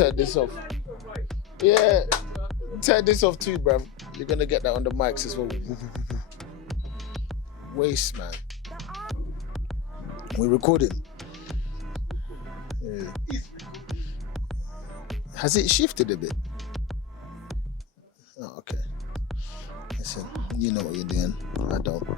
turn this off. Yeah, turn this off too, bruv. You're gonna get that on the mics as well. Waste, man. We're recording. Yeah. Has it shifted a bit? Oh, okay. Listen, you know what you're doing. I don't.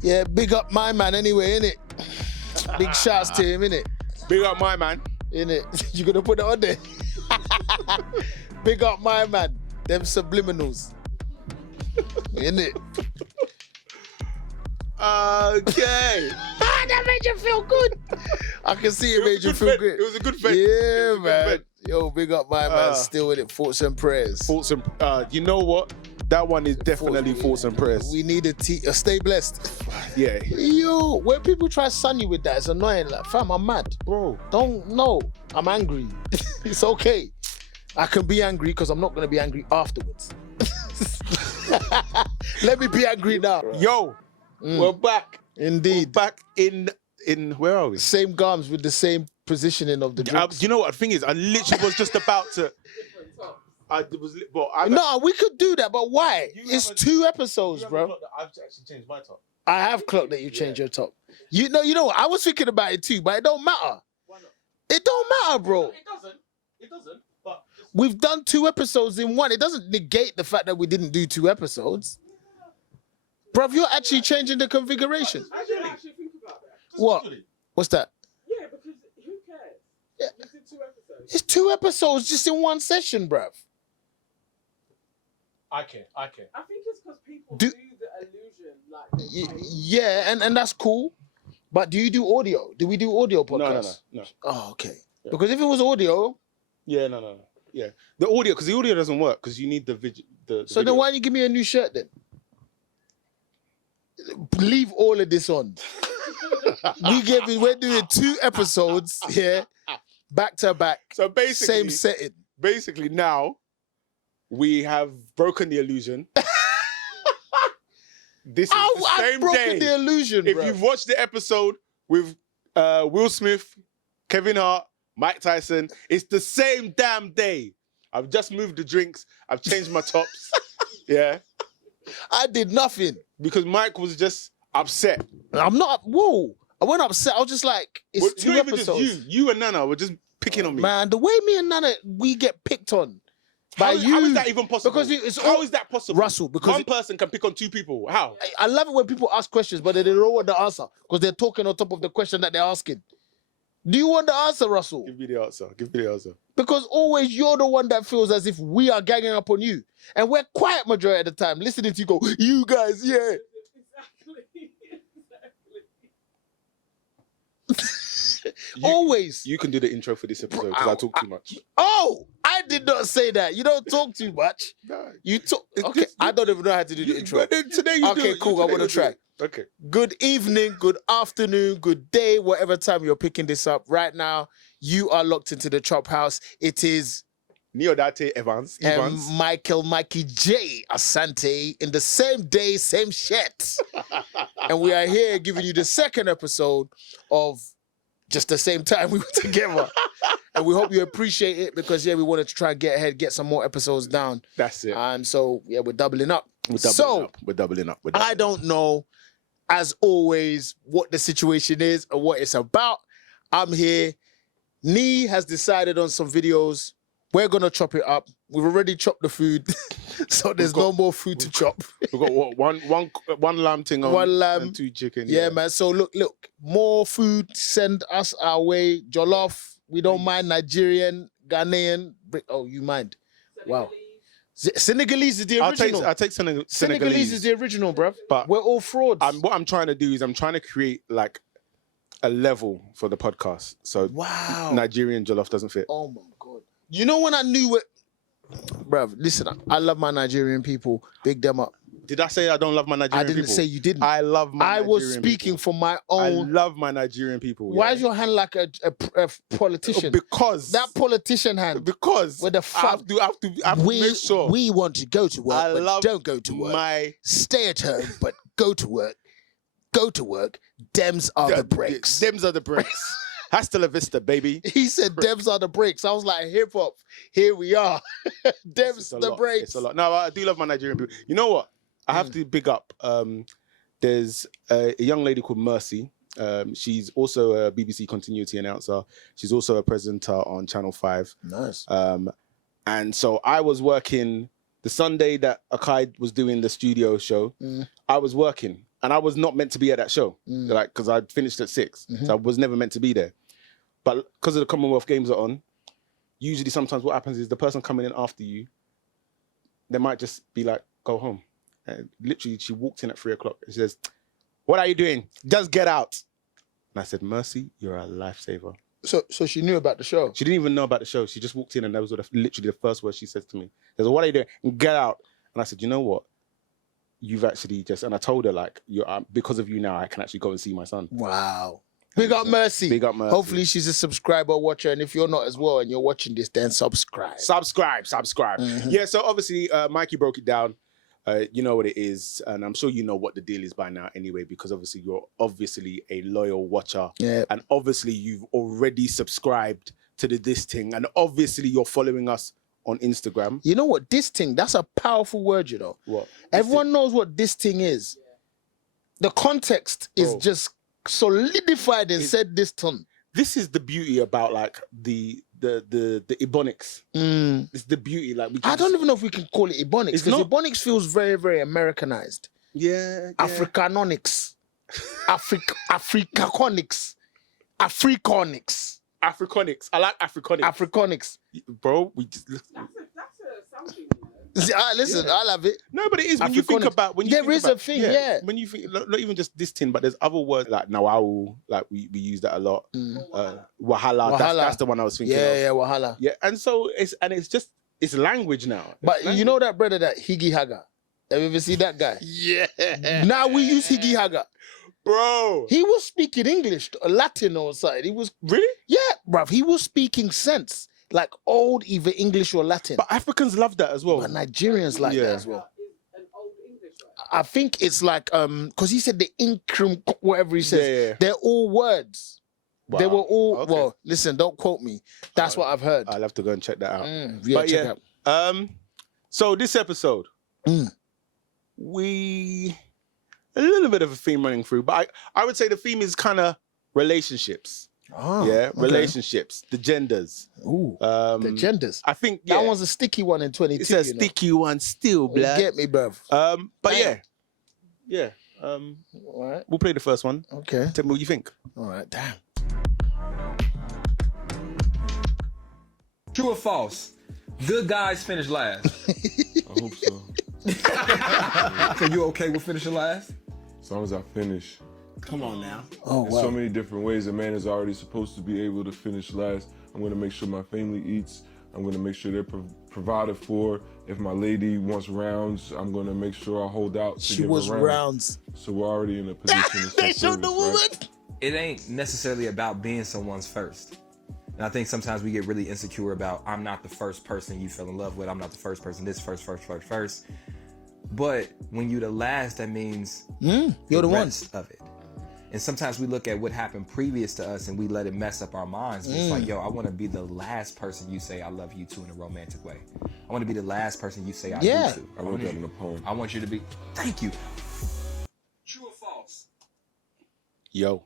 Yeah, big up my man anyway, innit? Big shouts to him, innit? Big up my man. Innit? You gonna put it on there? Big up my man. Them subliminals. Innit? Okay. That made you feel good. I can see it made you feel good. It was a good fed. Yeah, man. Yo, big up my man. Still in it. Thoughts and prayers. Thoughts and you know what? That one is definitely thoughts and prayers. We need a stay blessed. Yeah. Yo, when people try to sun you with that, it's annoying. Like, fam, I'm mad. Bro. I'm angry. It's okay. I can be angry because I'm not going to be angry afterwards. Let me be angry now. Yo, we're back. Indeed. We're back in where are we? Same gums with the same positioning of the drinks. You know what? The thing is, I literally was just about to... No, we could do that, but why? It's 2 episodes, bro. I've actually changed my top. I have clocked that you changed your top. You know what? I was thinking about it too, but it don't matter. Why not? It don't matter, bro. It doesn't. But we've done 2 episodes in one. It doesn't negate the fact that we didn't do 2 episodes. Bruv, you're actually changing the configuration. I didn't actually think about that. What? What's that? Yeah, because who cares? Yeah. We did 2 episodes. It's 2 episodes just in one session, bruv. I care. I think it's because people do the illusion like yeah, and that's cool. But do you do audio? Do we do audio podcasts? No. Oh, okay. Yeah. Because if it was audio... Yeah, no. Yeah. The audio, because the audio doesn't work because you need the video. So then why don't you give me a new shirt then? Leave all of this on. We're doing 2 episodes here, back to back. So basically, same setting. Basically, now we have broken the illusion. This is the same I've broken day. the illusion, If bro. you've watched the episode with Will Smith, Kevin Hart, Mike Tyson, it's the same damn day. I've just moved the drinks. I've changed my tops. Yeah. I did nothing. Because Mike was just upset. I'm not. Whoa. I wasn't upset. I was just like, it's 2 episodes. You and Nana were just picking on me. Man, the way me and Nana, we get picked on. How is that even possible? Because how is that possible? Russell, because one person can pick on 2 people. How? I love it when people ask questions, but they don't want the answer because they're talking on top of the question that they're asking. Do you want the answer, Russell? Give me the answer. Because always you're the one that feels as if we are ganging up on you. And we're quiet majority of the time, listening to you go, you guys, yeah. Exactly. Always. You can do the intro for this episode because I talk too much. Oh, I did not say that. You don't talk too much. No. You talk. Okay, I don't even know how to do the intro. But then today you do Okay, it. cool. I want to try. Okay. Good evening, good afternoon, good day, whatever time you're picking this up. Right now, you are locked into the Chophouse. It is Nii and Evans. Mikey J Asante in the same day, same shit. And we are here giving you the 2nd episode of just the same time we were together. And we hope you appreciate it because, we wanted to try and get ahead, get some more episodes down. That's it. And so, we're doubling up. We're doubling up. I don't know, as always, what the situation is or what it's about. I'm here. Nii has decided on some videos. We're going to chop it up. We've already chopped the food, so there's no more food to chop. We've got one lamb thing on, 1 lamb, and 2 chicken. Yeah, man. So look, more food, send us our way. Jollof, we don't mind. Nigerian, Ghanaian. Oh, you mind? Wow. Senegalese is the original. I'll take Senegalese is the original, bruv. But we're all frauds. What I'm trying to do is I'm trying to create like a level for the podcast. So Nigerian jollof doesn't fit. Oh my God. You know when I knew it? Bruv, listen, I love my Nigerian people. Big them up. Did I say I don't love my Nigerian people? I didn't say you didn't. I love my Nigerian people. I was speaking for my own. I love my Nigerian people. Why is your hand like a politician? Because. That politician hand. Because. With the fuck. I have to make sure. We want to go to work, but don't go to work. Stay at home, but go to work. Go to work. Dems are the breaks. Dems are the breaks. Hasta la vista, baby. He said, "Devs are the breaks." I was like, "Hip hop, here we are." Devs It's a the lot. breaks. It's a lot. No, I do love my Nigerian people. You know what? I have to big up. There's a young lady called Mercy. She's also a BBC continuity announcer. She's also a presenter on Channel 5. Nice. And so I was working the Sunday that Akai was doing the studio show. I was working, and I was not meant to be at that show, like because I'd finished at 6, so I was never meant to be there. But because of the Commonwealth Games are on, usually sometimes what happens is the person coming in after you, they might just be like, "Go home." And literally, she walked in at 3 o'clock and she says, "What are you doing? Just get out." And I said, "Mercy, you're a lifesaver." So she knew about the show. She didn't even know about the show. She just walked in and that was literally the first word she said to me. She said, "What are you doing? Get out." And I said, "You know what? You've actually just," and I told her, like, because of you now, I can actually go and see my son. Wow. Big up Mercy. Big up Mercy. Hopefully she's a subscriber watcher, and if you're not as well and you're watching this, then subscribe. Subscribe. Mm-hmm. Yeah, so obviously Mikey broke it down. You know what it is, and I'm sure you know what the deal is by now anyway, because obviously you're obviously a loyal watcher. Yeah. And obviously you've already subscribed to this thing, and obviously you're following us on Instagram. You know what? This thing, that's a powerful word, you know. What? Everyone knows what this thing is. The context is just solidified and said this ton. This is the beauty about like the Ebonics. It's the beauty. Like I don't even know if we can call it Ebonics, because Ebonics feels very, very Americanized. Yeah. Africanonics. Africanics. Africonics. I like Africonics. Bro, we just That's a something. See, listen, I love it. No, but it is when you think about There is a thing, yeah. When you think not even just this thing, but there's other words like nawau, like we use that a lot. Wahala. That's the one I was thinking of. Yeah, wahala. Yeah, and so it's language now. But you know that brother, that Higgy Haga. Have you ever seen that guy? Yeah. Now we use Higgy Haga. Bro. He was speaking English, Latin or something. He was really? Yeah, bruv. He was speaking sense. Like old either English or Latin. But Africans love that as well. But Nigerians like that as well. An old English, right? I think it's like because he said the incrum, whatever he says, Yeah. they're all words. Wow. They were all Okay. listen, don't quote me. That's what I've heard. I'll have to go and check that out. Yeah, check it out. So this episode, we a little bit of a theme running through, but I would say the theme is kind of relationships. Oh, yeah, okay. relationships, the genders. Ooh, the genders. I think that one's a sticky one in 22. It's a sticky one still, You blood. get me, bruv. But Damn. yeah. All right. We'll play the first one. Okay. Tell me what you think. All right. Damn. True or false? Good guys finish last. I hope so. So you okay with finishing last? As long as I finish. Come on now. Oh, There's wow. so many different ways a man is already supposed to be able to finish last. I'm going to make sure my family eats. I'm going to make sure they're provided for. If my lady wants rounds, I'm going to make sure I hold out to She give was her rounds. So we're already in a position to They showed the woman. It ain't necessarily about being someone's first. And I think sometimes we get really insecure about, I'm not the first person you fell in love with. I'm not the first person, this first. But when you're the last, that means You're the one. rest of it. And sometimes we look at what happened previous to us and we let it mess up our minds. And it's like, yo, I want to be the last person you say I love you to in a romantic way. I want to be the last person you say I do to. I wrote that in a poem. I want you to be, thank you. True or false? Yo.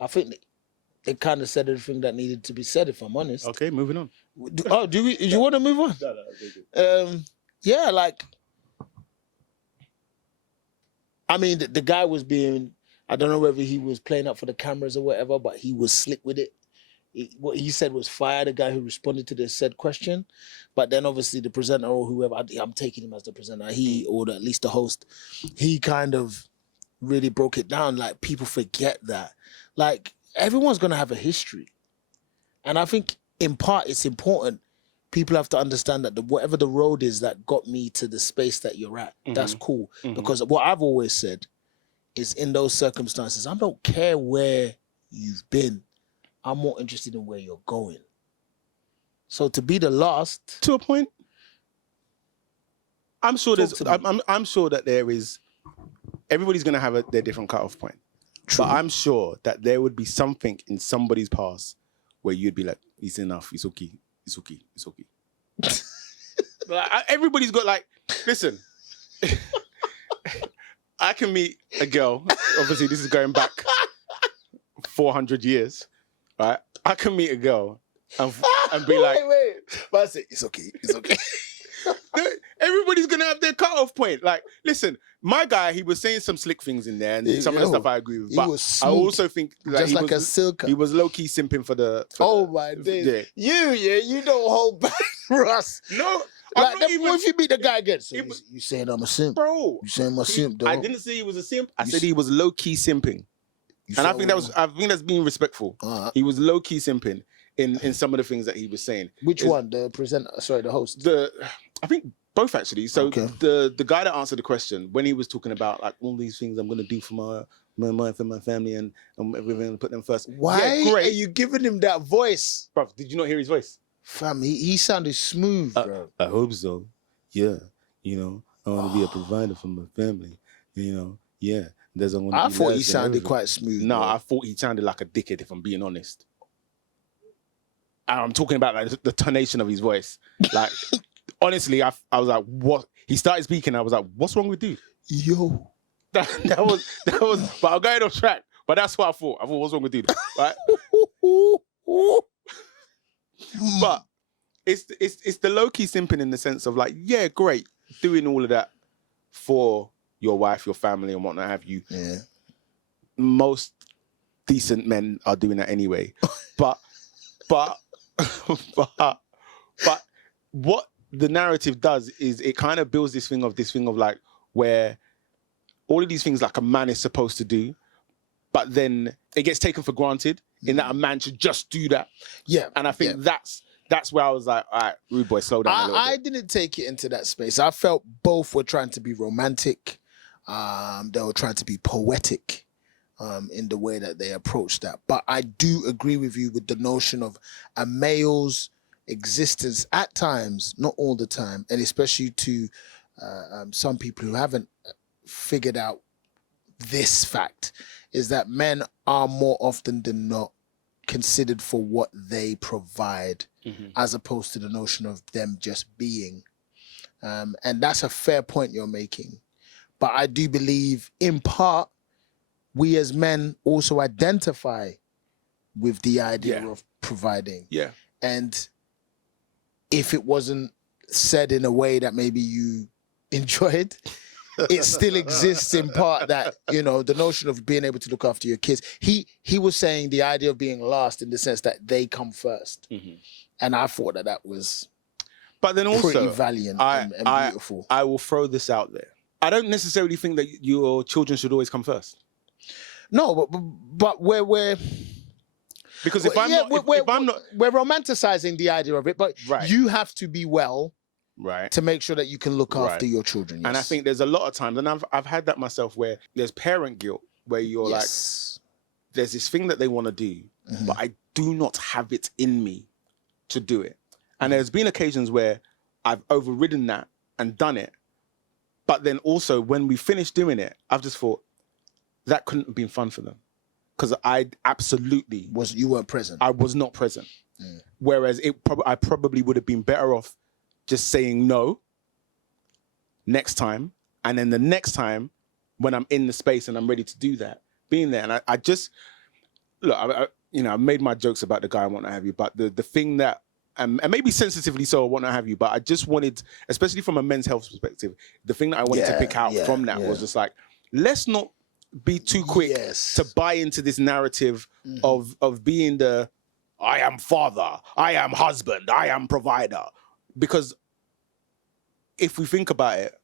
I think they kind of said everything that needed to be said, if I'm honest. Okay, moving on. Do you want to move on? Yeah, like, I mean, the guy was being, I don't know whether he was playing up for the cameras or whatever, but he was slick with it. What he said was fire, the guy who responded to the said question. But then obviously the presenter or whoever, I'm taking him as the presenter, he, or at least the host, he kind of really broke it down. Like, people forget that. Like, everyone's going to have a history. And I think in part it's important. People have to understand that whatever the road is that got me to the space that you're at, that's cool. Because what I've always said is, in those circumstances, I don't care where you've been. I'm more interested in where you're going. So to be the last, To a point. I'm sure Talk to me. I'm sure that there is, everybody's gonna have their different cutoff point. But I'm sure that there would be something in somebody's past where you'd be like, it's enough, it's okay, it's okay, it's okay. Like, everybody's got like, listen, I can meet a girl, obviously this is going back 400 years, right? I can meet a girl and be like, wait. But I say, it's okay, it's okay. everybody's gonna have their cutoff point. Like, listen, my guy, he was saying some slick things in there, and some of the stuff I agree with. But I also think that just like a silk. he was low key simping for the. My days. Yeah. You don't hold back, Russ. No, Like, what if you meet the guy again? So you saying I'm a simp? bro. You saying I'm a simp, dog? I didn't say he was a simp. I said he was low key simping, and I think that's being respectful. He was low key simping in some of the things that he was saying. Which one? The presenter? Sorry, the host. I think both actually. So Okay. the guy that answered the question, when he was talking about like all these things I'm gonna do for my for my family and everything, put them first. Why Yeah, great. are you giving him that voice? Bro, did you not hear his voice? Fam, he sounded smooth, bro. I hope so. Yeah. You know, I want to be a provider for my family. You know, yeah. I thought he sounded quite smooth. No, bro. I thought he sounded like a dickhead, if I'm being honest. And I'm talking about like the tonation of his voice. Like, honestly, I was like, what? He started speaking, I was like, what's wrong with you? Yo. That was, but I'm going off track. But that's what I thought. I thought, what's wrong with you? Right? But it's the low-key simping in the sense of like, yeah, great, doing all of that for your wife, your family, and whatnot have you. Yeah. Most decent men are doing that anyway. but what the narrative does is it kind of builds this thing of like where all of these things like a man is supposed to do, but then it gets taken for granted in that a man should just do that. Yeah. And I think that's where I was like, all right, rude boy, slow down a little I bit. didn't take it into that space. I felt both were trying to be romantic. They were trying to be poetic in the way that they approached that. But I do agree with you with the notion of a male's existence at times, not all the time, and especially to some people who haven't figured out this fact, is that men are more often than not considered for what they provide, as opposed to the notion of them just being. And that's a fair point you're making. But I do believe, in part, we as men also identify with the idea of providing. Yeah. And if it wasn't said in a way that maybe you enjoyed, it still exists in part that, you know, the notion of being able to look after your kids. He was saying the idea of being last in the sense that they come first. And I thought that was But then also, pretty valiant and beautiful. I will throw this out there. I don't necessarily think that your children should always come first. No, but we're Because if I'm not, we're romanticizing the idea of it, but Right. you have to be well right. to make sure that you can look after your children. Yes. And I think there's a lot of times, and I've had that myself, where there's parent guilt, where you're like, there's this thing that they want to do, but I do not have it in me to do it. And there's been occasions where I've overridden that and done it. But then also when we finished doing it, I've just thought that couldn't have been fun for them. Because I absolutely... You weren't present. I was not present. Whereas I probably would have been better off just saying no next time. And then the next time when I'm in the space and I'm ready to do that, being there. And I just... Look, I made my jokes about the guy and what not have you, but the thing that... and maybe sensitively so or what not have you, but I just wanted, especially from a men's health perspective, the thing that I wanted to pick out from that was just like, let's not be too quick to buy into this narrative of being the, I am father, I am husband, I am provider. Because if we think about it,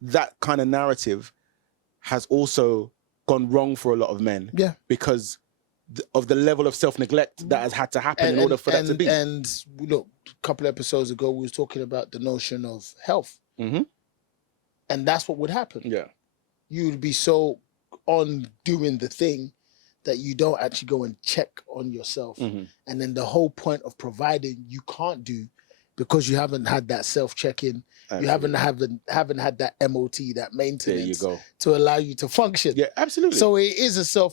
that kind of narrative has also gone wrong for a lot of men. Yeah. Because of the level of self-neglect that has had to happen in order for that to be. And look, a couple of episodes ago, we was talking about the notion of health. And that's what would happen. Yeah. You would be so on doing the thing that you don't actually go and check on yourself. And then the whole point of providing you can't do because you haven't had that self-check-in. You haven't had that MOT, that maintenance, There you go. to allow you to function. Yeah, absolutely. So it is a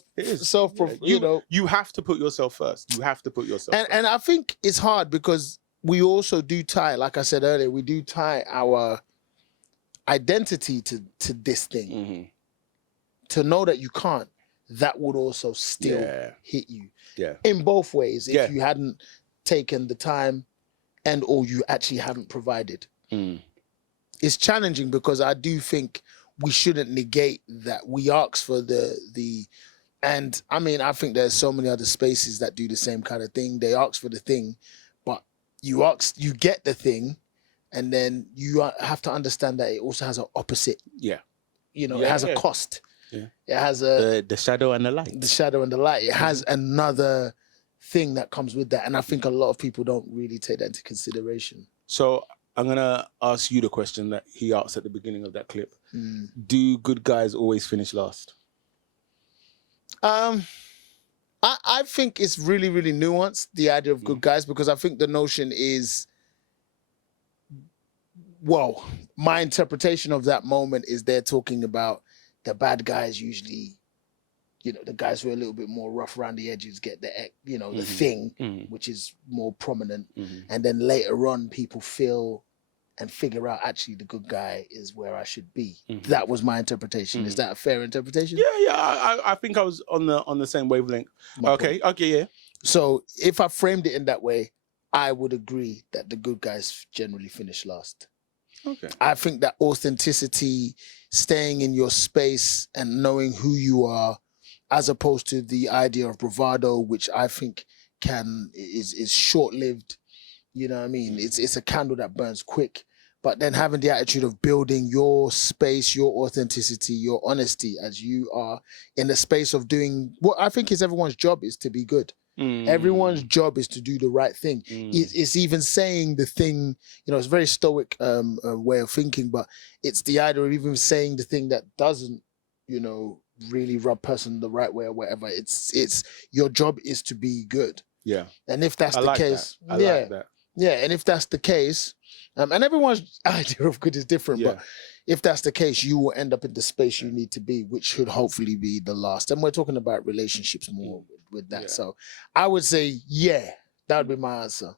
Yeah, you have to put yourself first. You have to put yourself first. And I think it's hard because we also do tie, like I said earlier, we do tie our identity to this thing. Mm-hmm. To know that you can't, that would also still hit you. Yeah. In both ways, if you hadn't taken the time or you actually haven't provided. Mm. It's challenging because I do think we shouldn't negate that we ask for and I mean, I think there's so many other spaces that do the same kind of thing. They ask for the thing, but you get the thing, and then you have to understand that it also has an opposite. Yeah. You know, it has a cost. Yeah. It has the shadow and the light. The shadow and the light. It has another thing that comes with that. And I think a lot of people don't really take that into consideration. So I'm going to ask you the question that he asked at the beginning of that clip. Do good guys always finish last? I think it's really, really nuanced, the idea of good guys, because I think the notion is, well, my interpretation of that moment is they're talking about the bad guys usually, you know, the guys who are a little bit more rough around the edges get the, you know, the thing, which is more prominent. And then later on, people feel and figure out actually the good guy is where I should be. That was my interpretation. Is that a fair interpretation? Yeah. I think I was on the same wavelength. Okay, yeah. So if I framed it in that way, I would agree that the good guys generally finish last. Okay. I think that authenticity, staying in your space and knowing who you are, as opposed to the idea of bravado, which I think is short-lived. You know what I mean? It's a candle that burns quick. But then having the attitude of building your space, your authenticity, your honesty as you are in the space of doing what I think is everyone's job is to be good. Everyone's job is to do the right thing. It's even saying the thing, you know, it's a very stoic way of thinking, but it's the idea of even saying the thing that doesn't, you know, really rub person the right way or whatever. It's your job is to be good. Yeah. And if that's the case, I like that. Yeah, and if that's the case, and everyone's idea of good is different, but if that's the case, you will end up in the space you need to be, which should hopefully be the last. And we're talking about relationships more with that. So I would say, that would be my answer.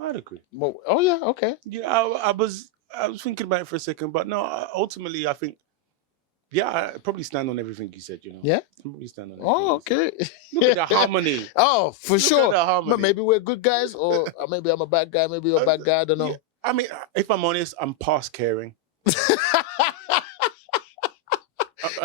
I'd agree. Well, oh yeah, okay. Yeah, I was thinking about it for a second, but no, ultimately I think, I probably stand on everything you said, you know. Yeah? I probably stand on everything. Oh, okay. Look at the harmony. Oh, for Look sure. at the harmony. But maybe we're good guys, or maybe I'm a bad guy, maybe you're a bad guy, I don't know. Yeah. I mean, if I'm honest, I'm past caring.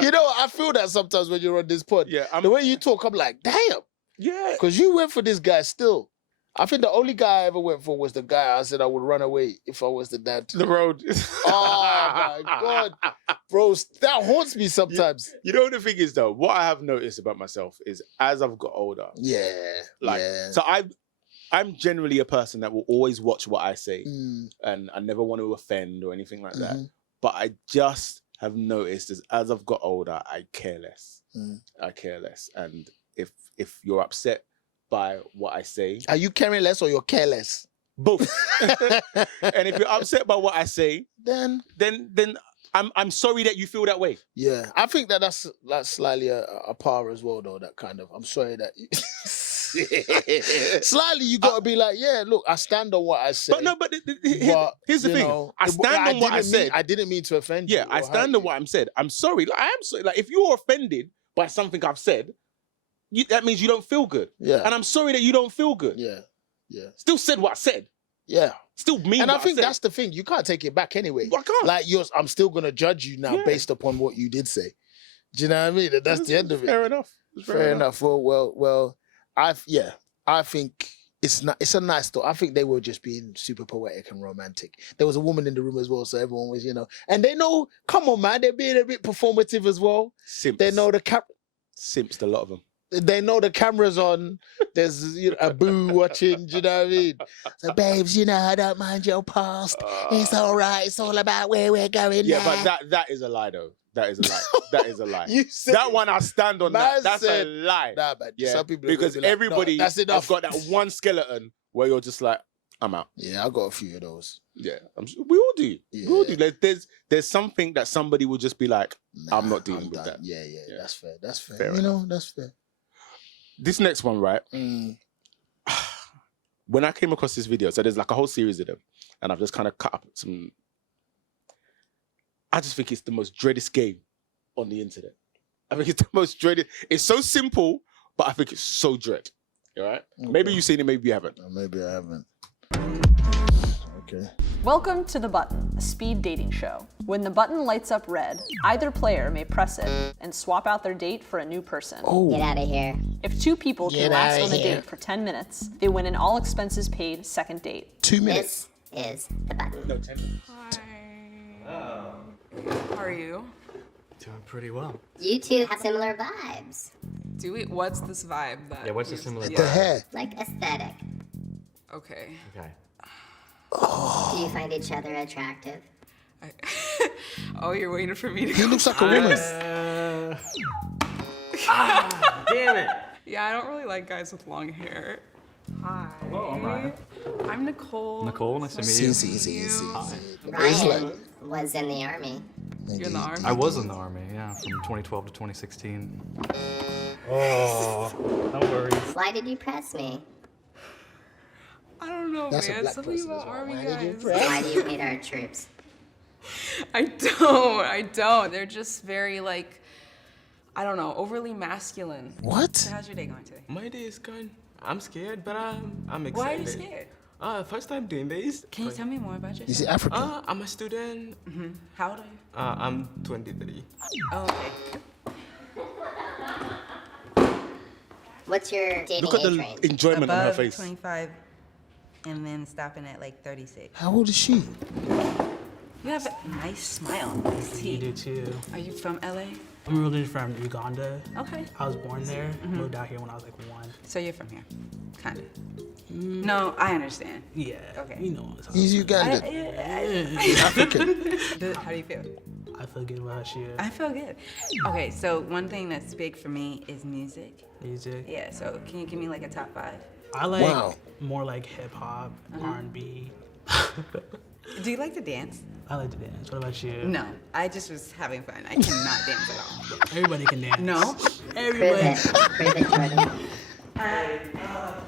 You know, I feel that sometimes when you're on this pod. Yeah. The way you talk, I'm like, damn. Yeah. Because you went for this guy still. I think the only guy I ever went for was the guy I said I would run away if I was the dad. The road. Oh, my God. Bro, that haunts me sometimes. You know, the thing is, though, what I have noticed about myself is as I've got older. So I'm generally a person that will always watch what I say. And I never want to offend or anything like that. But I just have noticed as I've got older, I care less. I care less. And if you're upset by what I say. Are you caring less or you're careless? Both. And if you're upset by what I say, then I'm sorry that you feel that way. Yeah, I think that's slightly a par as well, though. That kind of, I'm sorry that slightly you gotta be like, yeah, look, I stand on what I say. But here's the thing: I stand on what I said. I didn't mean to offend you. Yeah, I stand on what I said. I'm sorry. Like, I am sorry. Like, if you're offended by something I've said, that means you don't feel good. Yeah. And I'm sorry that you don't feel good. Yeah. Yeah. Still said what I said. Yeah. Still mean and what I think said. that's the thing. You can't take it back anyway. I can't. Like, I'm still going to judge you now based upon what you did say. Do you know what I mean? That's the end of it. Fair enough. Fair enough. Well, I think it's a nice thought. I think they were just being super poetic and romantic. There was a woman in the room as well, so everyone was, and they know, come on, man, they're being a bit performative as well. Simps. They know the Simps, a lot of them. They know the camera's on. There's a boo watching. Do you know what I mean? So, babes, I don't mind your past. It's all right. It's all about where we're going. Yeah, now. but that is a lie, though. That is a lie. That is a lie. That one, I stand on that. That's a lie. Nah, man. Yeah, Some people because be like, everybody no, that's enough. has got that one skeleton where you're just like, I'm out. Yeah, I got a few of those. Yeah, we all do. Yeah. We all do. There's something that somebody will just be like, Nah, I'm not dealing with done. that. Yeah, Yeah. that's fair. That's fair. Fair you know, that's fair. This next one, right? When I came across this video, so there's like a whole series of them, and I've just kind of cut up some. I just think it's the most dreaded game on the internet. I think it's the most dreaded. It's so simple, but I think it's so dread. All right? Okay. Maybe you've seen it, maybe you haven't. Maybe I haven't. Okay. Welcome to The Button, a speed dating show. When the button lights up red, either player may press it and swap out their date for a new person. Get out of here. If two people Get can last outta on a here. date for 10 minutes, they win an all expenses paid second date. 2 minutes. This is the button. No, 10 minutes. Hi. How are you? Doing pretty well. You two have similar vibes, Do we? What's this vibe? That Yeah, what's the you- similar The hair. like aesthetic. Okay. Okay. Do you find each other attractive? Oh, you're waiting for me to He go. looks like a woman. Damn it! Yeah, I don't really like guys with long hair. Hi. Hello, I'm Ryan. I'm Nicole. Nicole, nice to meet you. Easy. Ryan was in the army. You're in the army. I was in the army, yeah, from 2012 to 2016. Oh, no worries. Why did you press me? I don't know, That's a man. black Something person about as well. army Why did you guys. press? Why do you hate our troops? I don't. They're just very like, I don't know, overly masculine. What? So how's your day going today? My day is going. I'm scared, but I'm excited. Why are you scared? First time doing this. Can you tell me more about Is yourself? he African? I'm a student. How old are you? I'm 23. Oh, okay. What's your dating Look at age the range? enjoyment on her Above face. 25 and then stopping at like 36. How old is she? You have a nice smile, nice You do teeth. too. Are you from LA? I'm originally from Uganda. Okay. I was born there, moved out here when I was like 1. So you're from here, kind of. No, I understand. Yeah. Okay. You know what I'm talking He's Ugandan. African. How do you feel? I feel good about you. I feel good. Okay, so one thing that's big for me is music. Music. Yeah, so can you give me like a top 5? I like Wow. more like hip hop, R&B. Do you like to dance? I like to dance. What about you? No, I just was having fun. I cannot dance at all. Everybody can dance. No? Prove Everybody. it. Prove it, Jordan.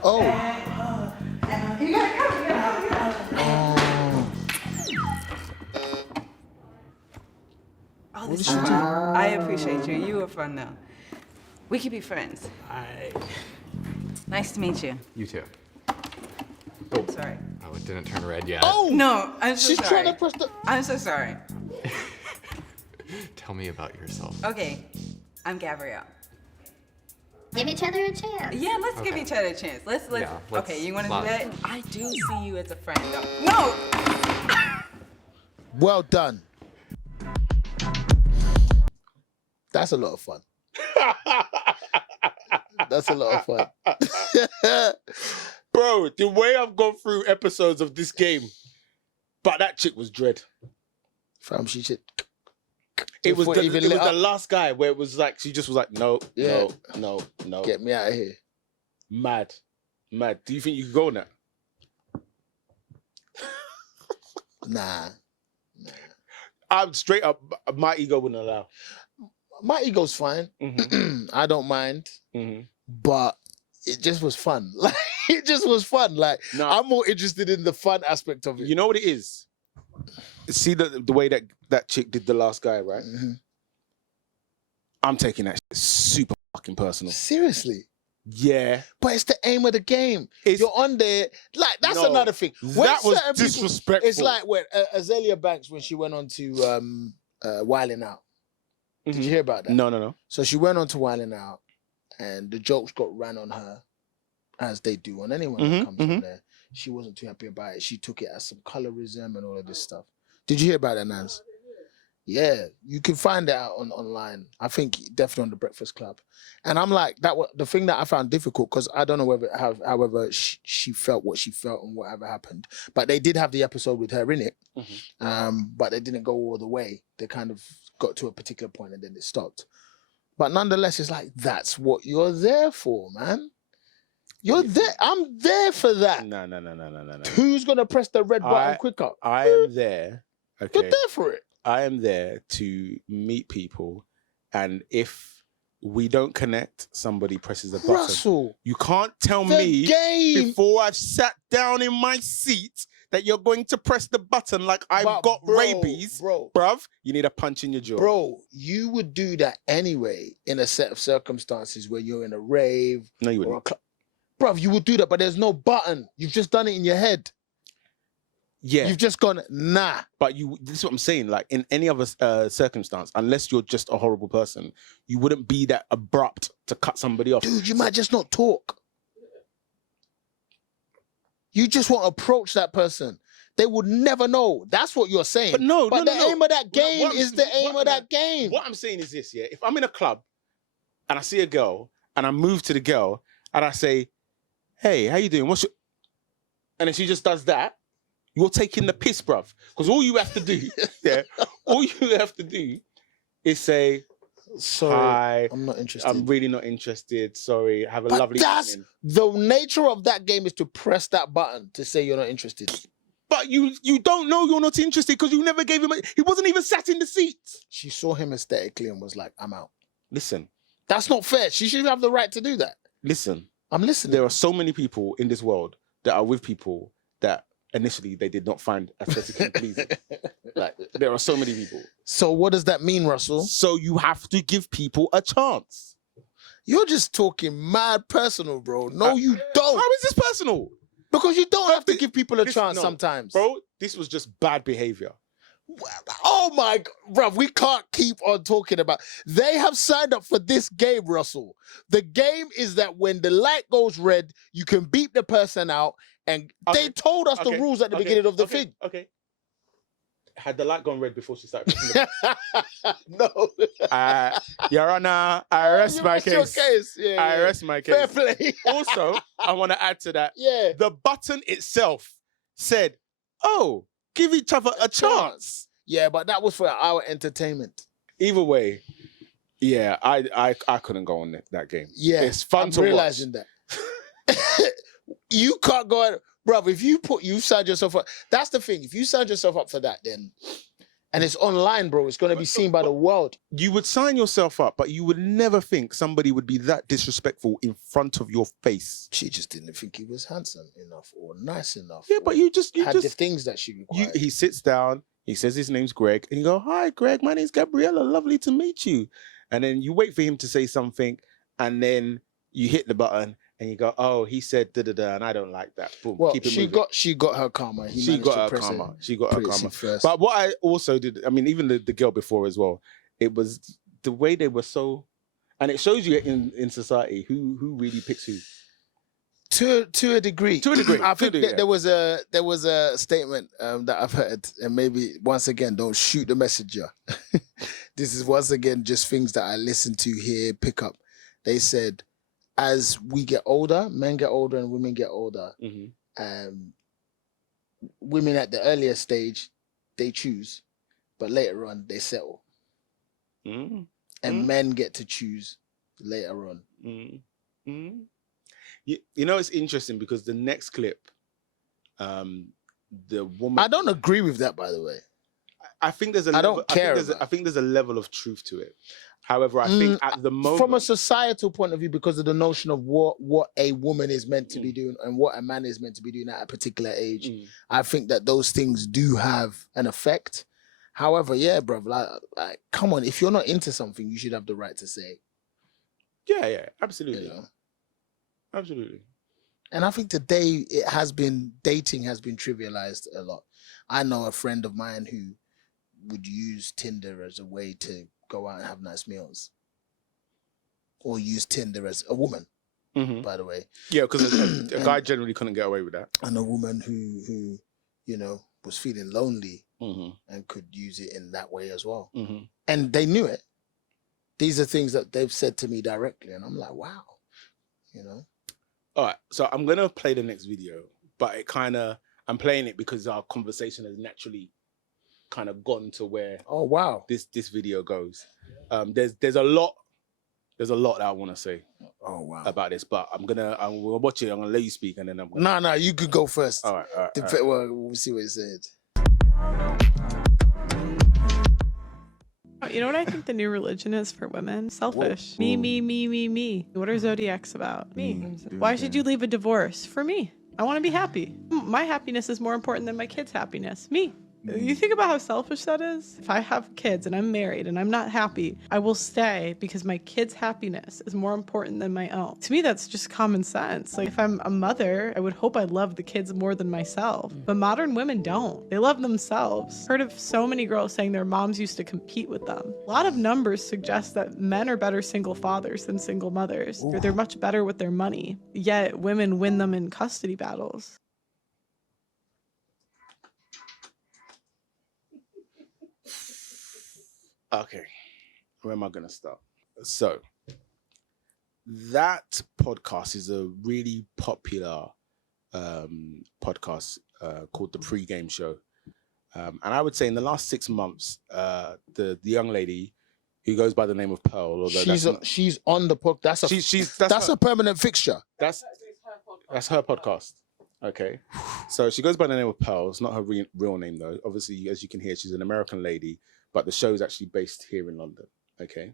Oh. Oh, What this did she do? I appreciate you. You were fun though. We could be friends. Nice to meet you. You too. Sorry. Oh, it didn't turn red yet. Oh! No, I'm so She's sorry. trying to press the. I'm so sorry. Tell me about yourself. Okay, I'm Gabrielle. Give each other a chance. Yeah, let's give each other a chance. Let's. Yeah, let's Okay, you want to do slide. that? I do see you as a friend, though. No. Well done. That's a lot of fun. That's a lot of fun. Bro, the way I've gone through episodes of this game, but that chick was dread. Fam, she should. It was Before the, it even it was lit the up. last guy where it was like, she just was like, no. Get me out of here. Mad. Do you think you could go on that? Nah. I'm straight up, my ego wouldn't allow. My ego's fine. I don't mind. But it just was fun. Like, it just was fun. Like, No. I'm more interested in the fun aspect of it. You know what it is? See the way that chick did the last guy, right? I'm taking that shit super fucking personal. Seriously. Yeah. But it's the aim of the game. You're on there. Like, that's No, another thing. that was certain people- disrespectful. It's like when Azalea Banks, when she went on to Wildin' Out. Did you hear about that? No. So she went on to Wildin' Out, and the jokes got ran on her, as they do on anyone that comes on there. She wasn't too happy about it. She took it as some colorism and all of this stuff. Did you hear about that, Nance? Yeah, you can find it out online. I think definitely on the Breakfast Club. And I'm like, the thing that I found difficult, because I don't know however she felt what she felt and whatever happened. But they did have the episode with her in it. But they didn't go all the way. They kind of got to a particular point and then it stopped. But nonetheless, it's like, that's what you're there for, man. You're there. I'm there for that. No. Who's gonna press the red button quicker? I am there. Okay. You're there for it. I am there to meet people, and if we don't connect, somebody presses the button. Russell, you can't tell the me game. before I've sat down in my seat that you're going to press the button like I've got rabies. Bruv, you need a punch in your jaw. Bro, you would do that anyway in a set of circumstances where you're in a rave. No, you wouldn't. Bruv, you would do that, but there's no button. You've just done it in your head. Yeah. You've just gone, nah. But this is what I'm saying. Like in any other circumstance, unless you're just a horrible person, you wouldn't be that abrupt to cut somebody off. Dude, you might just not talk. You just won't approach that person. They would never know. That's what you're saying. But no. aim of that game is the aim of that game. What I'm saying is this, yeah. If I'm in a club and I see a girl and I move to the girl and I say, hey, how you doing? What's your... And then she just does that, you're taking the piss, bruv. Because all you have to do, all you have to do is say, sorry, hi, I'm not interested. I'm really not interested. Sorry, have a lovely evening. The nature of that game is to press that button to say you're not interested. But you don't know you're not interested because you never gave him he wasn't even sat in the seat. She saw him aesthetically and was like, I'm out. Listen. That's not fair. She should have the right to do that. Listen. I'm listening. There are so many people in this world that are with people that initially they did not find aesthetically pleasing. Like, there are so many people. So what does that mean, Russell? So you have to give people a chance. You're just talking mad personal, bro. No, you don't. How is this personal? Because you don't have to give people a chance sometimes. Bro, this was just bad behavior. Oh my God, bro, we can't keep on talking about. They have signed up for this game, Russell. The game is that when the light goes red, you can beep the person out, and they told us the rules at the beginning of the thing. Okay. Had the light gone red before she started? No. Your Honor, I arrest my case. Your case. Yeah, I arrest my case. Fair play. Also, I want to add to that. Yeah. The button itself said, oh, give each other a chance. Yeah, but that was for our entertainment. Either way, yeah, I couldn't go on that game. Yeah, it's fun I'm to realizing watch. that. You can't go on, bruv. If you signed yourself up, that's the thing. If you signed yourself up for that, then, and it's online, bro, it's going to be seen by the world. You would sign yourself up, but you would never think somebody would be that disrespectful in front of your face. She just didn't think he was handsome enough or nice enough. Yeah, but you had the things that she required. He sits down, he says his name's Greg, and you go, hi, Greg, my name's Gabriella, lovely to meet you. And then you wait for him to say something, and then you hit the button, and you go, oh, he said da-da-da, and I don't like that. Boom, well, keep it she got her karma. She got her karma. She got her karma. But what I also did, I mean, even the girl before as well, it was the way they were so, and it shows you in society who really picks who. To a degree. To a degree. I think that there was a statement that I've heard, and maybe once again, don't shoot the messenger. This is once again just things that I listen to, hear, pick up. They said, as we get older, men get older and women get older. Women at the earlier stage, they choose, but later on they settle. And men get to choose later on. You know, it's interesting because the next clip, the woman. I don't agree with that, by the way. I think there's a. I don't care. I think there's a level of truth to it. However, I think at the moment, from a societal point of view, because of the notion of what a woman is meant to be doing and what a man is meant to be doing at a particular age, I think that those things do have an effect. However, yeah, bro, like, come on, if you're not into something, you should have the right to say. Yeah, absolutely, you know? Absolutely. And I think today dating has been trivialized a lot. I know a friend of mine who would use Tinder as a way to go out and have nice meals, or use Tinder as a woman, by the way. Yeah, because a guy generally couldn't get away with that. And a woman who you know, was feeling lonely and could use it in that way as well. And they knew it. These are things that they've said to me directly, and I'm like, wow, you know. All right, so I'm gonna play the next video, but I'm playing it because our conversation has naturally kind of gone to where this video goes. There's a lot There's a lot that I want to say Oh wow. about this, but I'm gonna watch it. I'm gonna let you speak, and then I'm gonna. No, you could go first. All right. Well, we'll see what it said. You know what I think the new religion is for women? Selfish. Me, me, me, me, me. What are zodiacs about? Me. Why should you leave a divorce? For me. I want to be happy. My happiness is more important than my kids' happiness. Me. You think about how selfish that is? If I have kids and I'm married and I'm not happy, I will stay because my kids' happiness is more important than my own. To me, that's just common sense. Like if I'm a mother, I would hope I love the kids more than myself. But modern women don't. They love themselves. Heard of so many girls saying their moms used to compete with them. A lot of numbers suggest that men are better single fathers than single mothers. They're much better with their money. Yet women win them in custody battles. Okay, where am I going to start? So, that podcast is a really popular podcast called the Pre-Game Show. And I would say in the last 6 months, the young lady who goes by the name of Pearl, although she's on the podcast. That's a permanent fixture. That's her podcast. Okay, so she goes by the name of Pearl. It's not her real name though. Obviously, as you can hear, she's an American lady. But the show is actually based here in London, okay?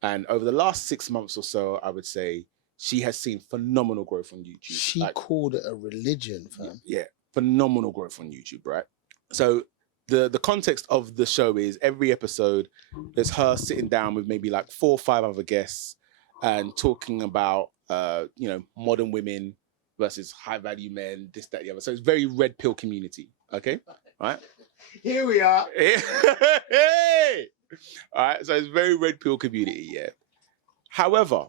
And over the last 6 months or so, I would say she has seen phenomenal growth on YouTube. She called it a religion, fam. Yeah, phenomenal growth on YouTube, right? So the context of the show is every episode, there's her sitting down with maybe like 4 or 5 other guests and talking about, modern women versus high-value men, this, that, the other. So it's very red pill community, okay? All right? Here we are. Hey! All right, so it's very red pill community, yeah. However,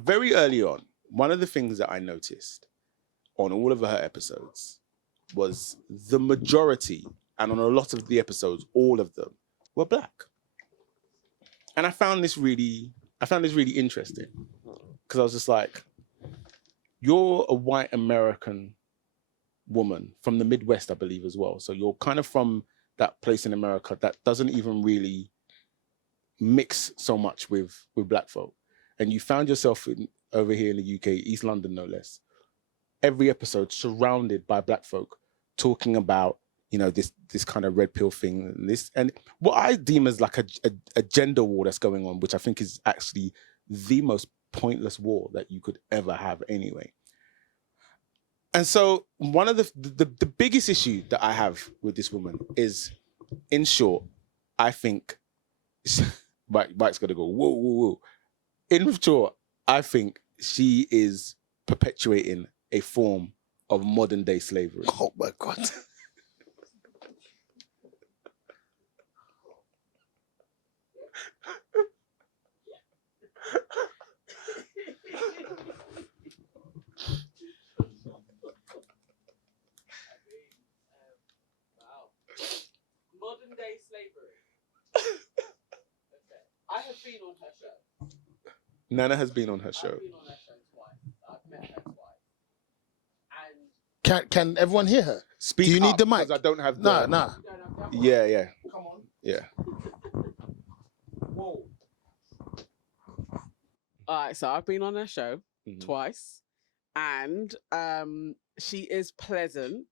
very early on, one of the things that I noticed on all of her episodes was the majority, and on a lot of the episodes, all of them were black. And I found this really interesting because I was just like, you're a white American woman from the Midwest, I believe, as well. So you're kind of from that place in America that doesn't even really mix so much with black folk. And you found yourself over here in the UK, East London, no less, every episode surrounded by black folk talking about, this kind of red pill thing and what I deem as like a gender war that's going on, which I think is actually the most pointless war that you could ever have anyway. And so one of the biggest issue that I have with this woman is, in short, I think, Mike's gonna go, whoa, whoa, whoa. In short, I think she is perpetuating a form of modern day slavery. Oh my God. Modern day slavery. Okay. I have been on her show. Nana has been on her show. I've been on her show twice. I've met her twice. And Can everyone hear her? Speak. Do you need the mic? Because I don't have the... Nah. Yeah. Come on. Yeah. Whoa. All right, so I've been on her show twice, and she is pleasant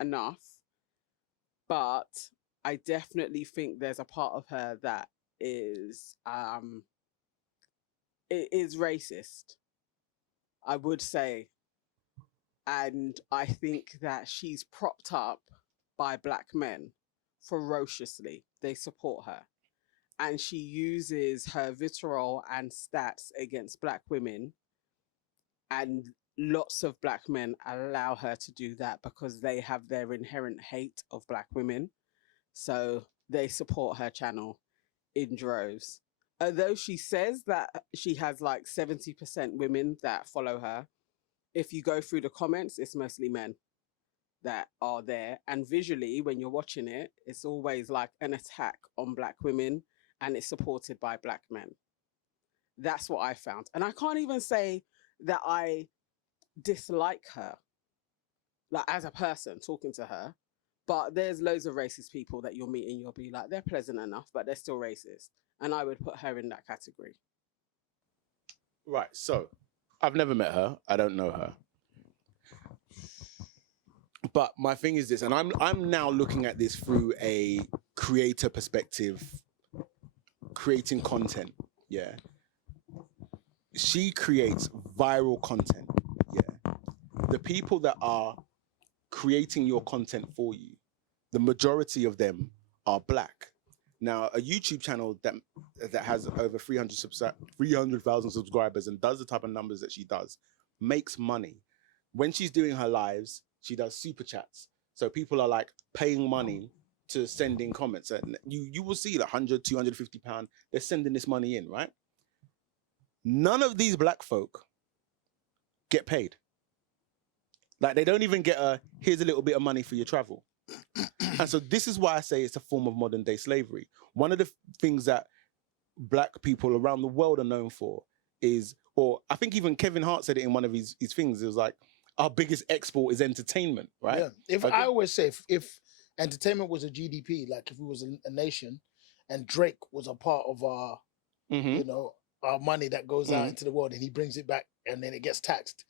enough, but I definitely think there's a part of her that is it is racist, I would say. And I think that she's propped up by black men ferociously. They support her. And she uses her vitriol and stats against black women. And lots of black men allow her to do that because they have their inherent hate of black women. So they support her channel in droves. Although she says that she has like 70% women that follow her, if you go through the comments, it's mostly men that are there. And visually, when you're watching it, it's always like an attack on black women, and it's supported by black men. That's what I found. And I can't even say that I dislike her, like as a person talking to her, but there's loads of racist people that you'll meet and you'll be like, they're pleasant enough, but they're still racist. And I would put her in that category. Right. So, I've never met her. I don't know her. But my thing is this, and I'm now looking at this through a creator perspective, creating content. Yeah. She creates viral content. Yeah. The people that are creating your content for you, the majority of them are black. Now, a YouTube channel that has over 300,000 subscribers and does the type of numbers that she does, makes money. When she's doing her lives, she does super chats. So people are like paying money to send in comments. And you will see like 100, 250 pounds, they're sending this money in, right? None of these black folk get paid. Like they don't even get here's a little bit of money for your travel. And so this is why I say it's a form of modern day slavery. One of the things that black people around the world are known for is, or I think even Kevin Hart said it in one of his things, it was like, our biggest export is entertainment, right? Yeah. If I always say, if entertainment was a GDP, like if we was a nation and Drake was a part of our, you know, our money that goes out into the world and he brings it back and then it gets taxed.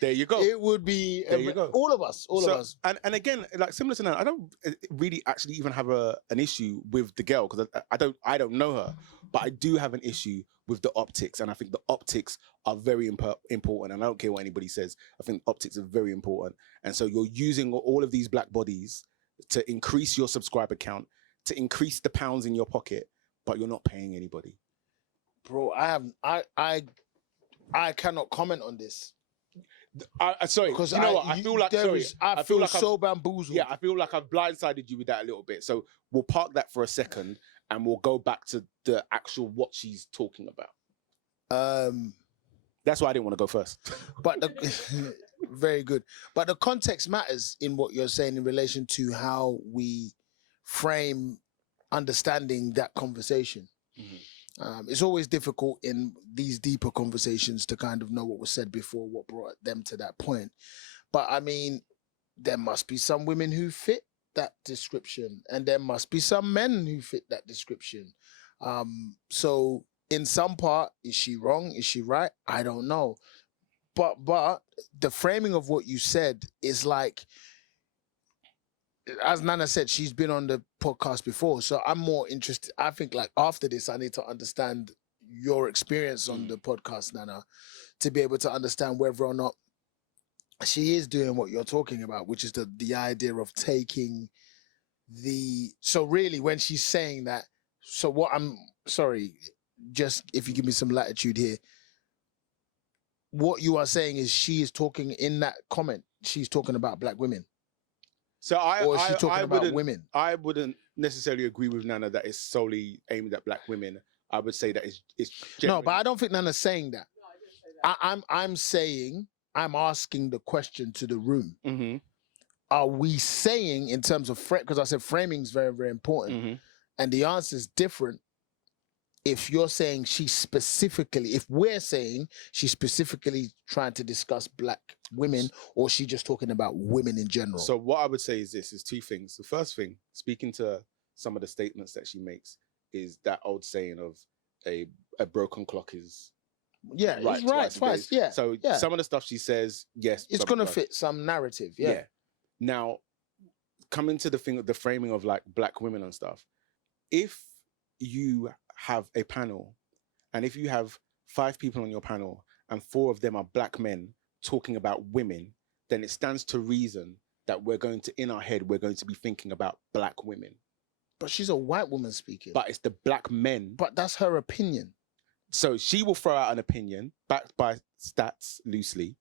There you go. It would be There you go. all of us. And again, like similar to that, I don't really actually even have an issue with the girl because I don't know her, but I do have an issue with the optics, and I think the optics are very important. And I don't care what anybody says. I think optics are very important, and so you're using all of these black bodies to increase your subscriber count, to increase the pounds in your pocket, but you're not paying anybody. Bro, I cannot comment on this. Sorry, because you know what? I feel like I feel so bamboozled. Yeah, I feel like I've blindsided you with that a little bit. So we'll park that for a second, and we'll go back to the actual what she's talking about. That's why I didn't want to go first. But very good. But the context matters in what you're saying in relation to how we frame understanding that conversation. It's always difficult in these deeper conversations to kind of know what was said before, what brought them to that point. But I mean, there must be some women who fit that description, and there must be some men who fit that description. So in some part, is she wrong? Is she right? I don't know. But the framing of what you said is like, as Nana said, she's been on the podcast before, so I'm more interested. I think like after this, I need to understand your experience on the podcast, Nana, to be able to understand whether or not she is doing what you're talking about, which is the idea of taking so really when she's saying that, so what just if you give me some latitude here, what you are saying is she is talking in that comment, she's talking about black women. So or is she talking about women? I wouldn't necessarily agree with Nana that it's solely aimed at black women. I would say that it's no, but I don't think Nana's saying that. I'm saying, I'm asking the question to the room. Are we saying in terms of because I said framing is very, very important, and the answer is different. If you're saying if we're saying she's specifically trying to discuss black women, or she just talking about women in general. So what I would say is two things. The first thing, speaking to some of the statements that she makes, is that old saying of a broken clock is right twice. Yeah. So some of the stuff she says, yes, it's gonna fit some narrative. Yeah. Now, coming to the framing of like black women and stuff, if you have a panel, and if you have 5 people on your panel and 4 of them are black men talking about women, then it stands to reason that in our head, we're going to be thinking about black women. But she's a white woman speaking. But it's the black men. But that's her opinion. So she will throw out an opinion backed by stats loosely,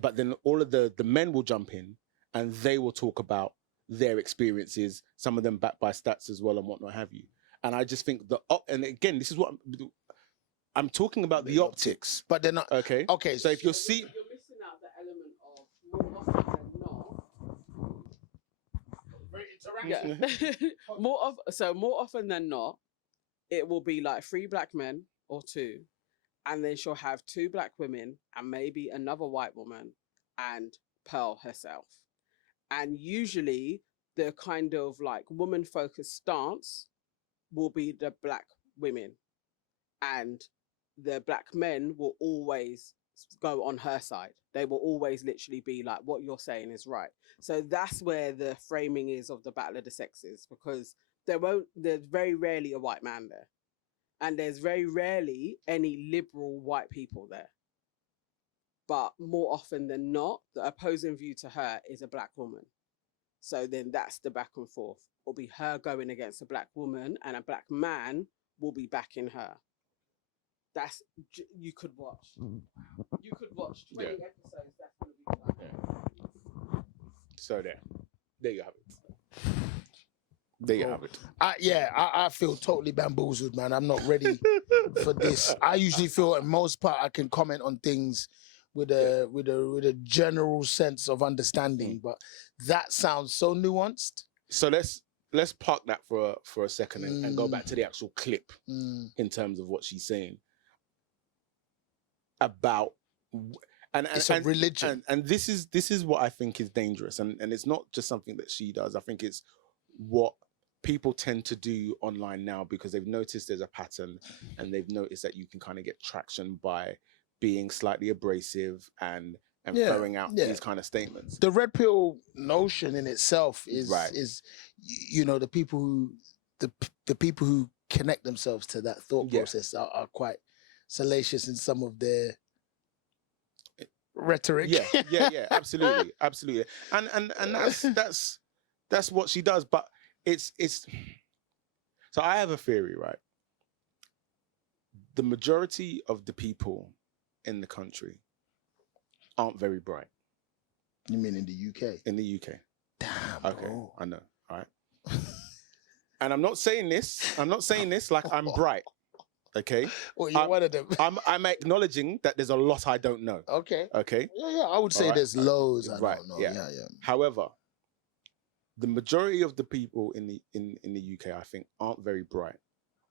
but then all of the men will jump in and they will talk about their experiences, some of them backed by stats as well and whatnot have you. And I just think and again, this is what I'm talking about, the optics. But they're not okay. So if you're missing out the element of more often than not. Very interactive. More often than not, it will be like 3 black men or 2, and then she'll have 2 black women and maybe another white woman and Pearl herself. And usually the kind of like woman-focused stance will be the black women, and the black men will always go on her side. They will always literally be like, what you're saying is right. So that's where the framing is of the battle of the sexes, because there's very rarely a white man there. And there's very rarely any liberal white people there. But more often than not, the opposing view to her is a black woman. So then that's the back and forth. It'll be her going against a black woman, and a black man will be backing her. You could watch 20 episodes. That's going to be fun. So there you have it. There you have it. I feel totally bamboozled, man. I'm not ready for this. I usually feel, at most part, I can comment on things with a general sense of understanding, but that sounds so nuanced. So let's park that for a second and go back to the actual clip in terms of what she's saying about and a religion. And this is what I think is dangerous, and it's not just something that she does. I think it's what people tend to do online now, because they've noticed there's a pattern, and they've noticed that you can kind of get traction by being slightly abrasive and throwing out these kind of statements. The red pill notion in itself is the people who connect themselves to that thought process are quite salacious in some of their rhetoric. Yeah, absolutely. And that's what she does. But it's so I have a theory, right? The majority of the people in the country aren't very bright. You mean in the UK? In the UK. Damn. Okay, bro. I know. All right. And I'm not saying this like I'm bright. Okay. Well, you're one of them. I'm acknowledging that there's a lot I don't know. Okay. Okay. Yeah. I would say there's loads I don't know. Yeah. However, the majority of the people in the UK, I think, aren't very bright,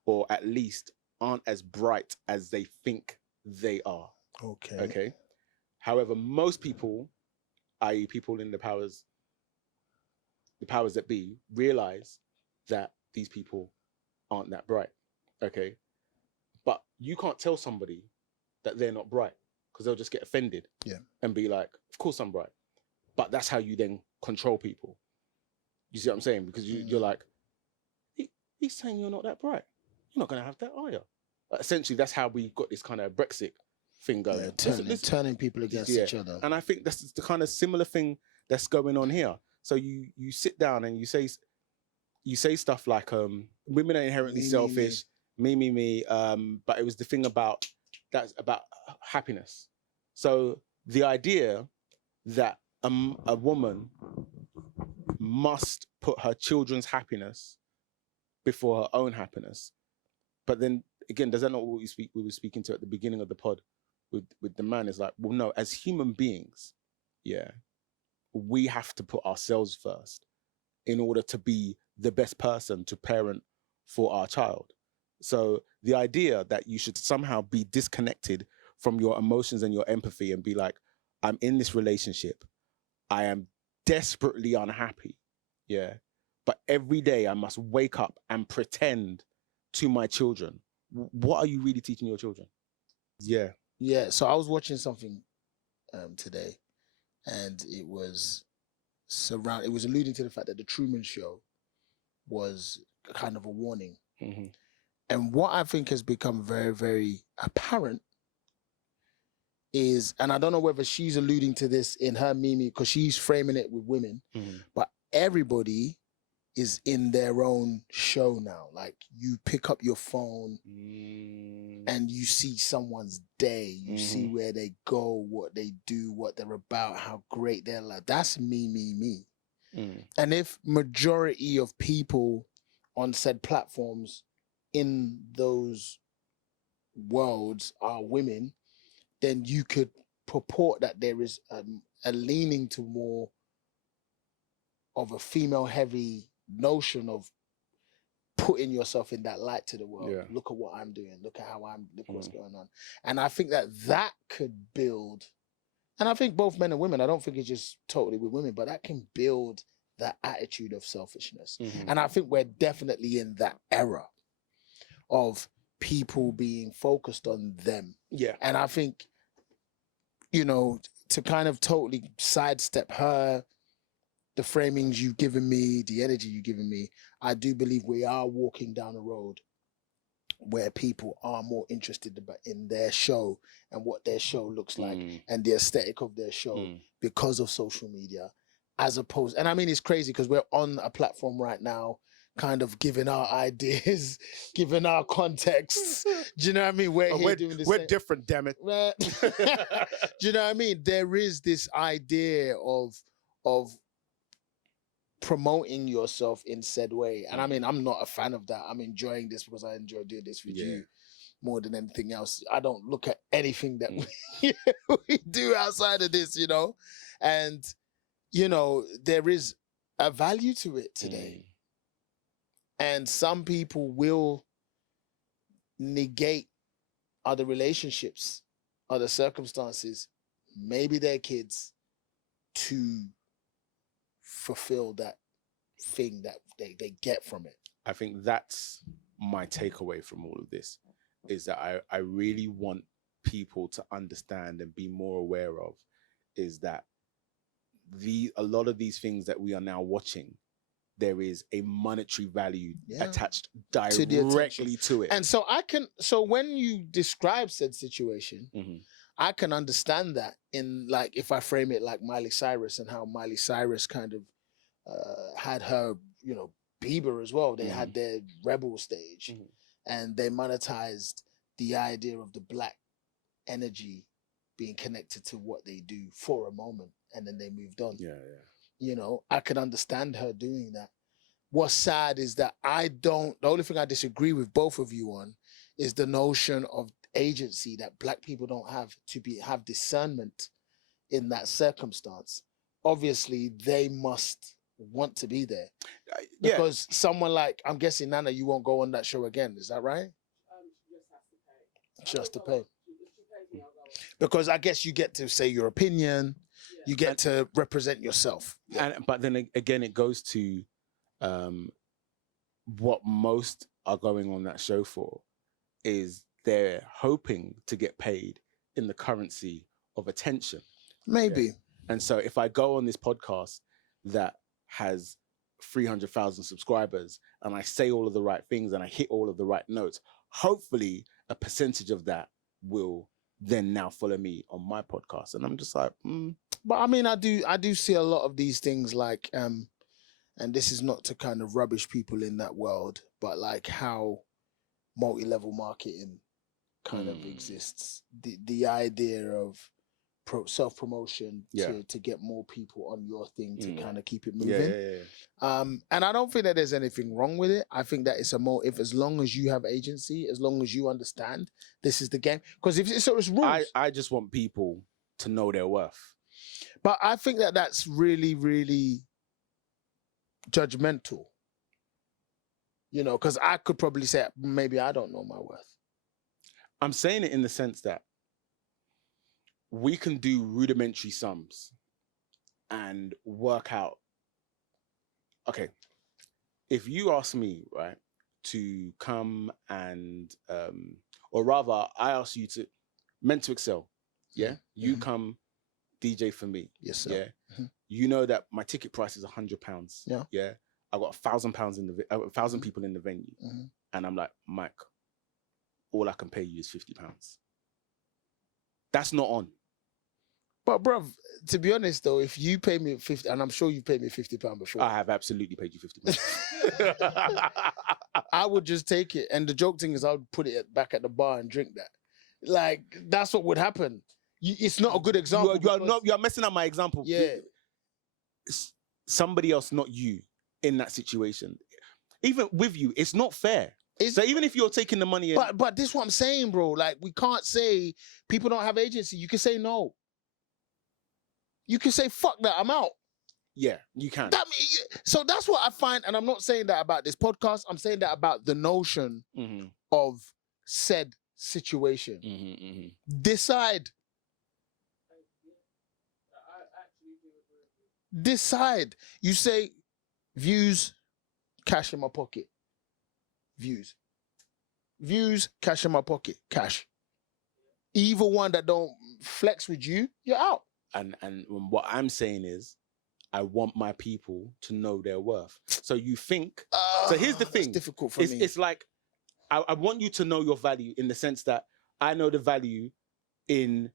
or at least aren't as bright as they think they are. Okay. Okay. However, most people, i.e., people in the powers that be, realize that these people aren't that bright. Okay. But you can't tell somebody that they're not bright, because they'll just get offended and be like, of course I'm bright. But that's how you then control people. You see what I'm saying? Because you're like, he's saying you're not that bright. You're not going to have that, are you? Essentially, that's how we got this kind of Brexit thing going. Turning people against each other. And I think that's the kind of similar thing that's going on here. So you sit down and you say stuff like, women are inherently selfish, me. But it was the thing about happiness. So the idea that a woman must put her children's happiness before her own happiness. But then again, does that not what we were speaking to at the beginning of the pod with the man? Is like, well, no, as human beings, we have to put ourselves first in order to be the best person to parent for our child. So the idea that you should somehow be disconnected from your emotions and your empathy and be like, I'm in this relationship, I am desperately unhappy, but every day I must wake up and pretend to my children. What are you really teaching your children? Yeah, so I was watching something today, and it was alluding to the fact that the Truman Show was kind of a warning. Mm-hmm. And what I think has become very, very apparent is, and I don't know whether she's alluding to this in her meme, because she's framing it with women, but everybody is in their own show now. Like, you pick up your phone and you see someone's day, you see where they go, what they do, what they're about, how great they're like. That's me. And if majority of people on said platforms in those worlds are women, then you could purport that there is a leaning to more of a female-heavy notion of putting yourself in that light to the world. Look at what I'm doing. Look at how look what's going on. And I think that could build, and I think both men and women, I don't think it's just totally with women, but that can build that attitude of selfishness. And I think we're definitely in that era of people being focused on them. Yeah. And I think, you know, to kind of totally sidestep her, the framings you've given me, the energy you've given me, I do believe we are walking down a road where people are more interested in their show and what their show looks like and the aesthetic of their show because of social media, as opposed, and I mean, it's crazy because we're on a platform right now kind of giving our ideas, giving our contexts. Do you know what I mean? We're doing this. We're different, damn it. Do you know what I mean? There is this idea of promoting yourself in said way. And I mean, I'm not a fan of that. I'm enjoying this because I enjoy doing this with you more than anything else. I don't look at anything that we do outside of this, you know? And, you know, there is a value to it today. And some people will negate other relationships, other circumstances, maybe their kids, to fulfill that thing that they get from it. I think that's my takeaway from all of this, is that I really want people to understand and be more aware of is that a lot of these things that we are now watching, there is a monetary value attached directly to it. And so so when you describe said situation, I can understand that in, like, if I frame it like Miley Cyrus and how Miley Cyrus kind of had her, you know, Bieber as well. They had their Rebel stage and they monetized the idea of the black energy being connected to what they do for a moment, and then they moved on. You know, I could understand her doing that. What's sad is that the only thing I disagree with both of you on is the notion of agency that black people don't have to have discernment in that circumstance. Obviously, they must want to be there. Because someone like, I'm guessing, Nana, you won't go on that show again. Is that right? Just to pay. Because I guess you get to say your opinion. You get to represent yourself. But then again, it goes to what most are going on that show for is they're hoping to get paid in the currency of attention. Maybe. Yeah. And so if I go on this podcast that has 300,000 subscribers and I say all of the right things and I hit all of the right notes, hopefully a percentage of that will then now follow me on my podcast. And I'm just like, But I mean, I do see a lot of these things like, and this is not to kind of rubbish people in that world, but like how multi-level marketing kind of exists. The idea of self-promotion to get more people on your thing to kind of keep it moving. And I don't think that there's anything wrong with it. I think that it's a motive as long as you have agency, as long as you understand this is the game. Because if it's rules. I just want people to know their worth. But I think that that's really, really judgmental. You know, because I could probably say, maybe I don't know my worth. I'm saying it in the sense that we can do rudimentary sums and work out. Okay, if you ask me, right, to come and, or rather, I ask you to, meant to excel, you come DJ for me. Yes, sir. Yeah, you know that my ticket price is £100. Yeah, I got 1,000 pounds in the 1,000 people in the venue, and I'm like, Mike, all I can pay you is £50. That's not on. But bruv, to be honest though, if you pay me 50, and I'm sure you paid me £50 before. I have absolutely paid you £50. I would just take it. And the joke thing is I would put it back at the bar and drink that. Like, that's what would happen. It's not a good example. You are messing up my example. Yeah. Somebody else, not you, in that situation. Even with you, it's not fair. So even if you're taking the money... But this is what I'm saying, bro. Like, we can't say people don't have agency. You can say no. You can say, fuck that, I'm out. Yeah, you can. So that's what I find, and I'm not saying that about this podcast, I'm saying that about the notion of said situation. Decide. Decide. You say, views, cash in my pocket. Views. views, cash in my pocket, cash. Either one that don't flex with you, you're out. And what I'm saying is, I want my people to know their worth. So you think. So here's the thing. It's difficult for me. It's like I want you to know your value in the sense that I know the value in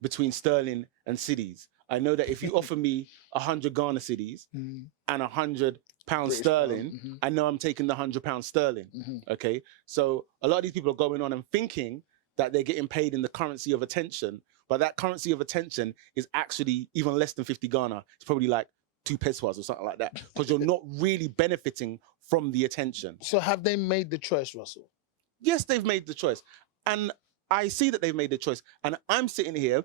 between sterling and cedis. I know that if you offer me 100 Ghana cedis and 100 pounds sterling, I know I'm taking the 100 pounds sterling. Okay, so a lot of these people are going on and thinking that they're getting paid in the currency of attention, but that currency of attention is actually even less than 50 Ghana. It's probably like 2 pesos or something like that, because you're not really benefiting from the attention. So have they made the choice, Russell? Yes, they've made the choice. And I see that they've made the choice. And I'm sitting here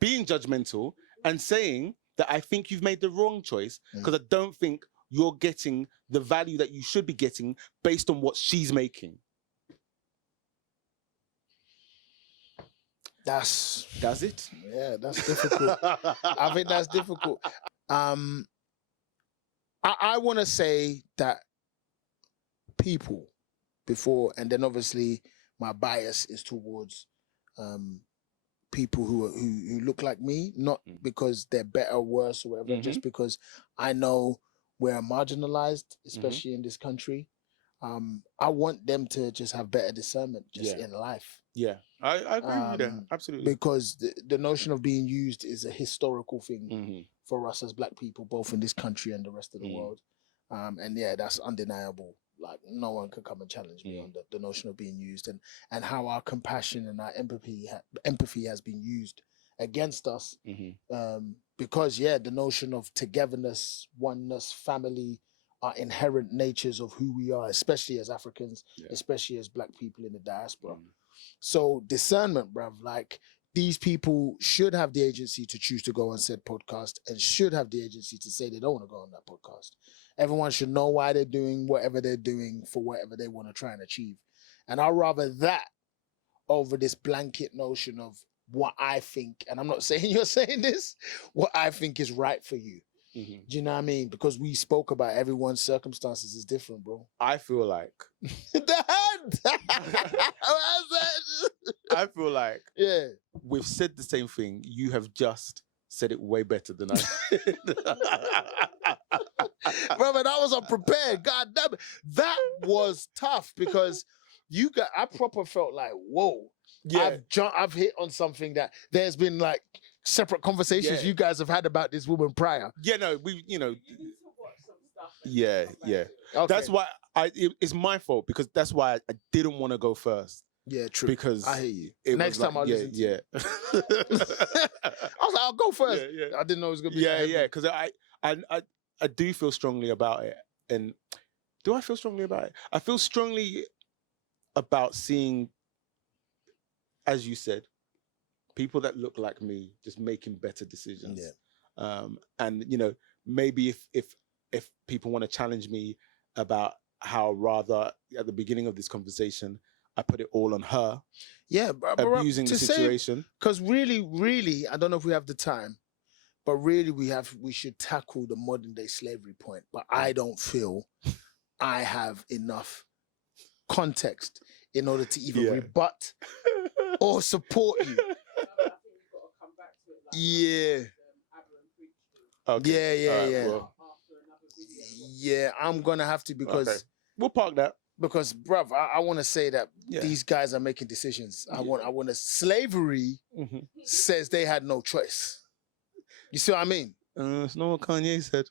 being judgmental and saying that I think you've made the wrong choice, because I don't think you're getting the value that you should be getting based on what she's making. That's it. Yeah, that's difficult. I think that's difficult. I want to say that people before, and then obviously my bias is towards people who look like me, not because they're better or worse or whatever, just because I know we're marginalized, especially in this country. I want them to just have better discernment just in life. Yeah, I agree with you there. Absolutely. Because the notion of being used is a historical thing for us as Black people, both in this country and the rest of the world. And yeah, that's undeniable. Like, no one can come and challenge me on the notion of being used, and how our compassion and our empathy has been used against us. Because yeah, the notion of togetherness, oneness, family are inherent natures of who we are, especially as Africans, especially as Black people in the diaspora. So discernment, bruv, like, these people should have the agency to choose to go on said podcast, and should have the agency to say they don't want to go on that podcast. Everyone should know why they're doing whatever they're doing for whatever they want to try and achieve. And I'd rather that over this blanket notion of what I think, and I'm not saying you're saying this, what I think is right for you. Do you know what I mean? Because we spoke about everyone's circumstances is different, bro. I feel like I feel like we've said the same thing. You have just said it way better than I did. Brother, that was unprepared. God damn it. That was tough, because I proper felt like, whoa. Yeah. I've hit on something that there's been like separate conversations you guys have had about this woman prior. Yeah, no, yeah. Okay. That's why it's my fault, because that's why I didn't want to go first. Yeah, true. Because I hear you. Next time I'll listen to you. I was like, I'll go first. Yeah. I didn't know it was gonna be. Yeah, because I do feel strongly about it. And do I feel strongly about it? I feel strongly about seeing, as you said, people that look like me just making better decisions. And maybe if people want to challenge me about how, rather at the beginning of this conversation, I put it all on her. Yeah, abusing the situation. Because really, I don't know if we have the time, but really we should tackle the modern day slavery point. But I don't feel I have enough context in order to even rebut or support you. Yeah. Okay. Yeah. Well. Yeah, I'm gonna have to, because we'll park that. Because, bruv, I want to say that these guys are making decisions. I want to. Slavery says they had no choice. You see what I mean? It's not what Kanye said.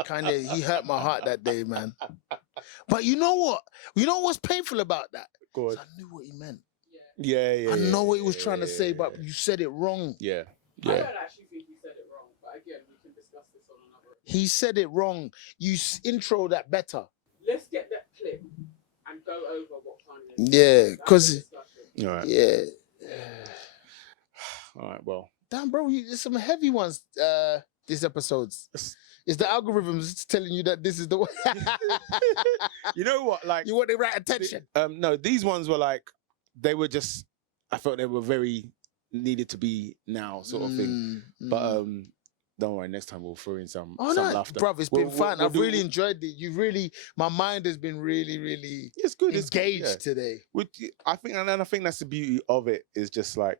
Kanye, he hurt my heart that day, man. But you know what? You know what's painful about that? Go on. I knew what he meant. Yeah. I know what he was trying to say, but you said it wrong. Yeah. I don't actually think he said it wrong, but again, we can discuss this on another. He said it wrong. You intro that better. Let's get that clip and go over what Kanye said. Yeah, because all right. Yeah. All right. Well. Damn, bro, there's some heavy ones. This episodes. Is the algorithms telling you that this is the way? You know what? Like, you want the right attention. No, these ones were like, they were just, I felt they were very needed to be now sort of thing. But Don't worry, next time we'll throw in some Oh some no, laughter. bro, it's been fun. I've really do- enjoyed it. My mind has been really It's good. It's good, engaged yeah. today. I think that's the beauty of it. Is just like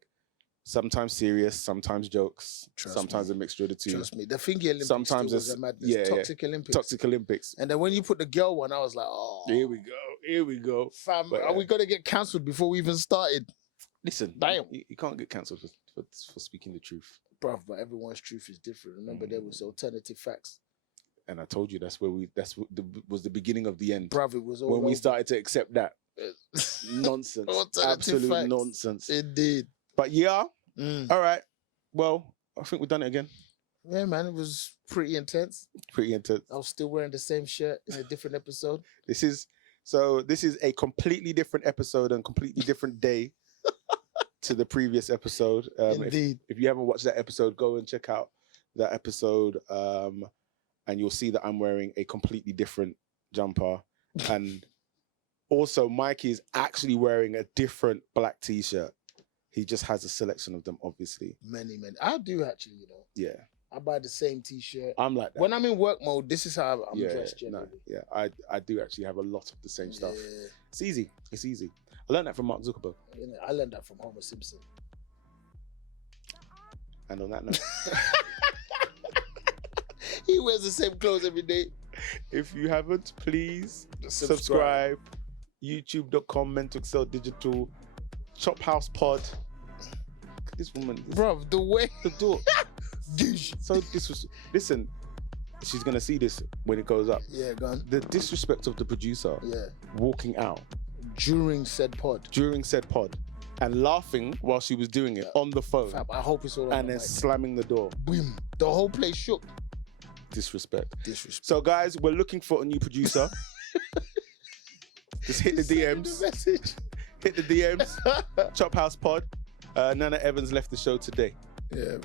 sometimes serious, sometimes jokes, sometimes a mixture of the two. Trust me. The Thingy Olympics Sometimes was it's a madness. yeah, Toxic Olympics. Toxic Olympics. And then when you put the girl one, I was like, oh, Here we go. fam, But, are we gonna get cancelled before we even started? Listen, Damn. you can't get cancelled for speaking the truth. Bruv, but everyone's truth is different. Remember, there was alternative facts. And I told you that's was the beginning of the end. Bruv, it was all when we over. started to accept that nonsense, Alternative absolute facts. nonsense. Indeed. But yeah, Mm. all right. Well, I think we've done it again. Yeah, man, it was pretty intense. Pretty intense. I was still wearing the same shirt in a different episode. This is a completely different episode and completely different day to the previous episode. Indeed. If you haven't watched that episode, go and check out that episode, and you'll see that I'm wearing a completely different jumper. And also, Mikey is actually wearing a different black t-shirt. He just has a selection of them, obviously. Many. I do actually, you know. Yeah. I buy the same t-shirt. I'm like that. When I'm in work mode, this is how I'm yeah, dressed no, generally. yeah, I do actually have a lot of the same stuff. Yeah. It's easy. It's easy. I learned that from Mark Zuckerberg. You know, I learned that from Homer Simpson. And on that note, He wears the same clothes every day. if you haven't, please subscribe. YouTube.com, Mental Excel Digital, Chophouse Pod. Look at this woman. Bro, the way the door. So listen, she's gonna see this when it goes up. Yeah, gone. The disrespect of the producer Yeah. walking out During said pod. and laughing while she was doing it on the phone. Fab, I hope it's all on And the then mic. slamming the door. Boom. The whole place shook. Disrespect. Disrespect. So guys, we're looking for a new producer. Just hit the DMs. Message. Hit the DMs. Chophouse Pod. Nana Evans left the show today. Yeah.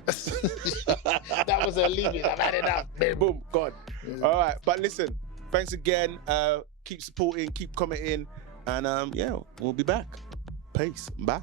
That was her leaving. I've had enough. Boom, gone. Yeah. All right, but listen, thanks again. Keep supporting, keep commenting, and yeah, we'll be back. Peace. Bye.